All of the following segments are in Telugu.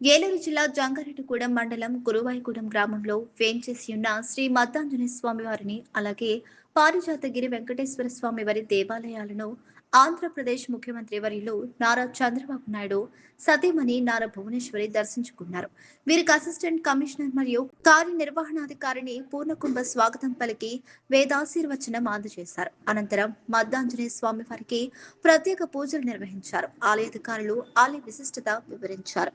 ఏలూరు జిల్లా జంగారెడ్డిగూడెం మండలం గురువాయిగూడెం గ్రామంలో వేంచేసి ఉన్న శ్రీ మద్దాంజనేయ స్వామి వారిని అలాగే పారిజాతగిరి వెంకటేశ్వర స్వామి వారి దేవాలయాలను ఆంధ్రప్రదేశ్ ముఖ్యమంత్రి వర్యులు నారా చంద్రబాబు నాయుడు సతీమణి నారా భువనేశ్వరి దర్శించుకున్నారు. వీరికి అసిస్టెంట్ కమిషనర్ మరియు కార్యనిర్వహణాధికారిని పూర్ణకుంభ స్వాగతం పలికి వేదాశీర్వచనం అందజేశారు. అనంతరం మద్దాంజనేయ స్వామి వారికి ప్రత్యేక పూజలు నిర్వహించారు. ఆలయ అధికారులు ఆలయ విశిష్టత వివరించారు.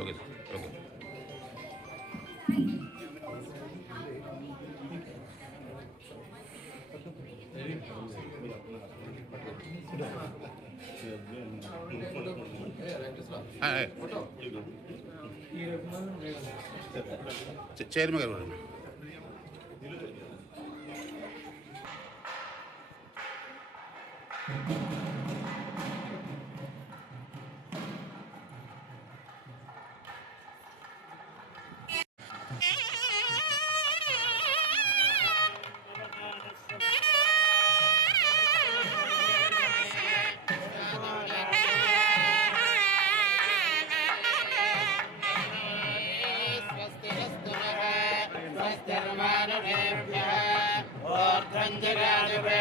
여기 여기 చైర్మన్ గారు Get out of together,